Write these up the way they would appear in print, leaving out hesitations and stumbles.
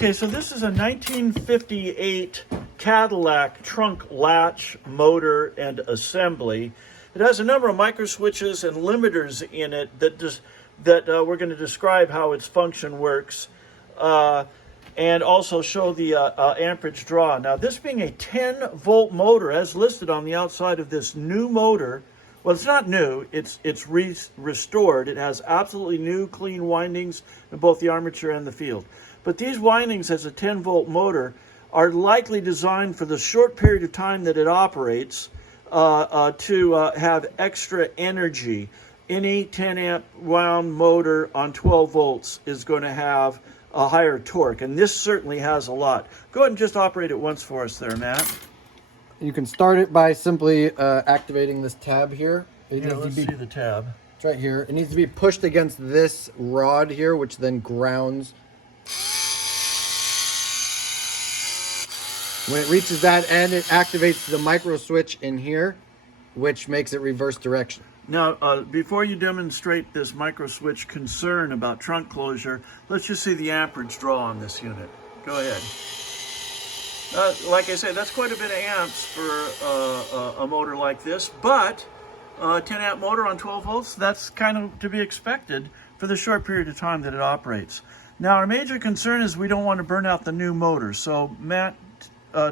Okay, so this is a 1958 Cadillac trunk latch motor and assembly. It has a number of micro switches and limiters in it that we're going to describe how its function works and also show the amperage draw. Now, this being a 10-volt motor, as listed on the outside of this new motor, well, it's not new, it's restored. It has absolutely new, clean windings in both the armature and the field. But these windings, as a 10-volt motor, are likely designed for the short period of time that it operates to have extra energy. Any 10-amp wound motor on 12 volts is going to have a higher torque, and this certainly has a lot. Go ahead and just operate it once for us there, Matt. You can start it by simply activating this tab here. Let's see the tab. It's right here. It needs to be pushed against this rod here, which then grounds. When it reaches that end, it activates the micro switch in here, which makes it reverse direction. Now, before you demonstrate this micro switch concern about trunk closure, let's just see the amperage draw on this unit. Go ahead. Like I said, that's quite a bit of amps for a motor like this, but a 10 amp motor on 12 volts, that's kind of to be expected for the short period of time that it operates. Now, our major concern is we don't want to burn out the new motor. So, Matt,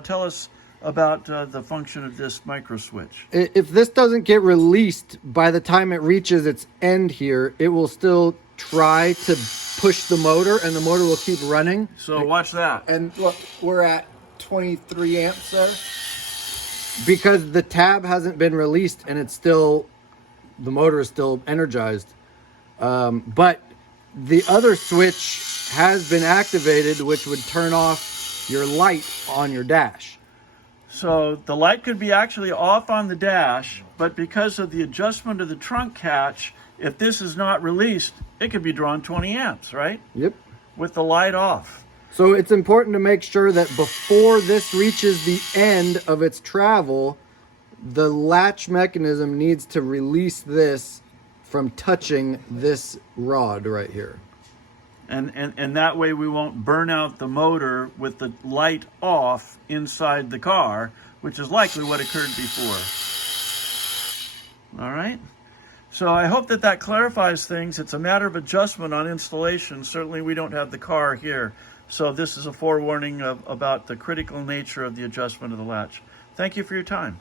tell us about the function of this micro switch. If this doesn't get released by the time it reaches its end here, it will still try to push the motor, and the motor will keep running. So watch that. And look, we're at 23 amps there. Because the tab hasn't been released and it's still, the motor is still energized. But the other switch has been activated, which would turn off your light on your dash. So the light could be actually off on the dash, but because of the adjustment of the trunk catch, if this is not released, it could be drawing 20 amps, right? Yep. With the light off. So it's important to make sure that before this reaches the end of its travel, the latch mechanism needs to release this from touching this rod right here. And that way we won't burn out the motor with the light off inside the car, which is likely what occurred before. All right? So I hope that clarifies things. It's a matter of adjustment on installation. Certainly we don't have the car here. So this is a forewarning about the critical nature of the adjustment of the latch. Thank you for your time.